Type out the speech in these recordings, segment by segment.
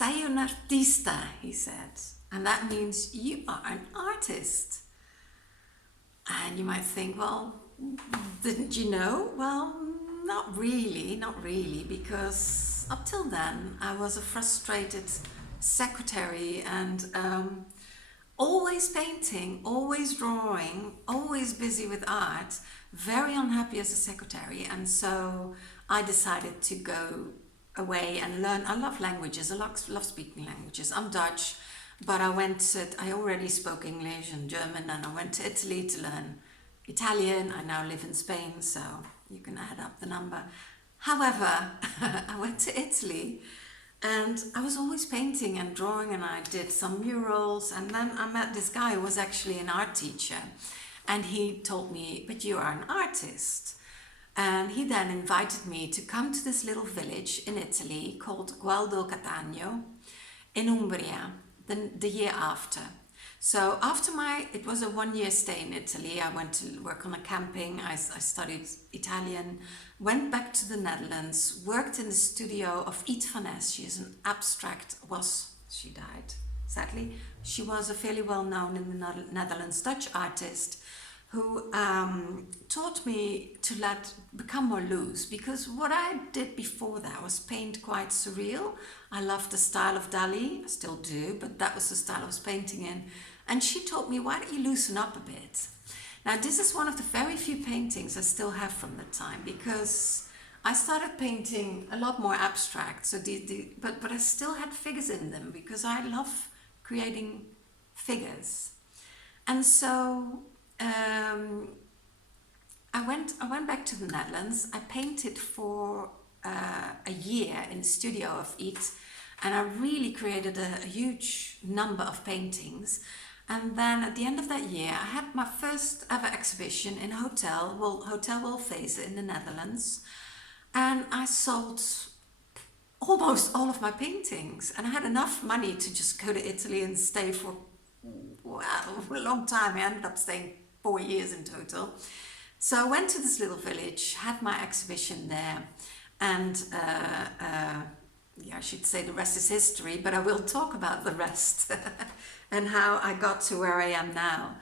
sei un artista, he said. And that means you are an artist. And you might think, well, didn't you know? Well, not really, because up till then I was a frustrated secretary and always painting, always drawing, always busy with art, very unhappy as a secretary. And so I decided to go away and learn. I love languages, I love speaking languages. I'm Dutch, but I already spoke English and German, and I went to Italy to learn Italian. I now live in Spain, so you can add up the number. However, I went to Italy and I was always painting and drawing, and I did some murals, and then I met this guy who was actually an art teacher, and he told me, but you are an artist. And he then invited me to come to this little village in Italy called Gualdo Catania in Umbria the year after. So it was a 1-year stay in Italy. I went to work on a camping. I studied Italian, went back to the Netherlands, worked in the studio of Yves van Es. She is an she died, sadly. She was a fairly well-known in the Netherlands Dutch artist who taught me to become more loose, because what I did before that was paint quite surreal. I loved the style of Dali, I still do, but that was the style I was painting in. And she taught me, why don't you loosen up a bit? Now this is one of the very few paintings I still have from that time, because I started painting a lot more abstract, so but I still had figures in them, because I love creating figures. And so I went back to the Netherlands. I painted for a year in the studio of Yves, and I really created a huge number of paintings. And then at the end of that year, I had my first ever exhibition in a Hotel Wolfezen in the Netherlands, and I sold almost all of my paintings, and I had enough money to just go to Italy and stay for a long time. I ended up staying 4 years in total. So I went to this little village, had my exhibition there, and I should say the rest is history, but I will talk about the rest and how I got to where I am now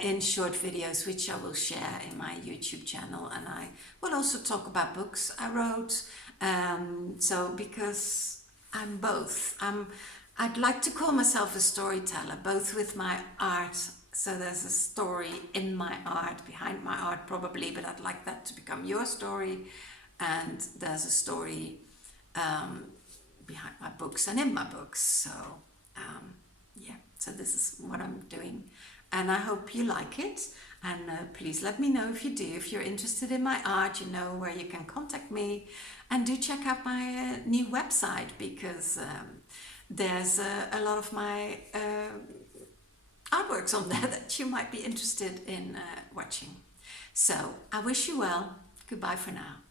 in short videos, which I will share in my YouTube channel. And I will also talk about books I wrote. Because I'm both. I'd like to call myself a storyteller, both with my art. So there's a story in my art, behind my art probably, but I'd like that to become your story. And there's a story behind my books and in my books. So so this is what I'm doing. And I hope you like it. And please let me know if you do. If you're interested in my art, you know where you can contact me. And do check out my new website, because there's a lot of my artworks on there that you might be interested in watching. So I wish you well. Goodbye for now.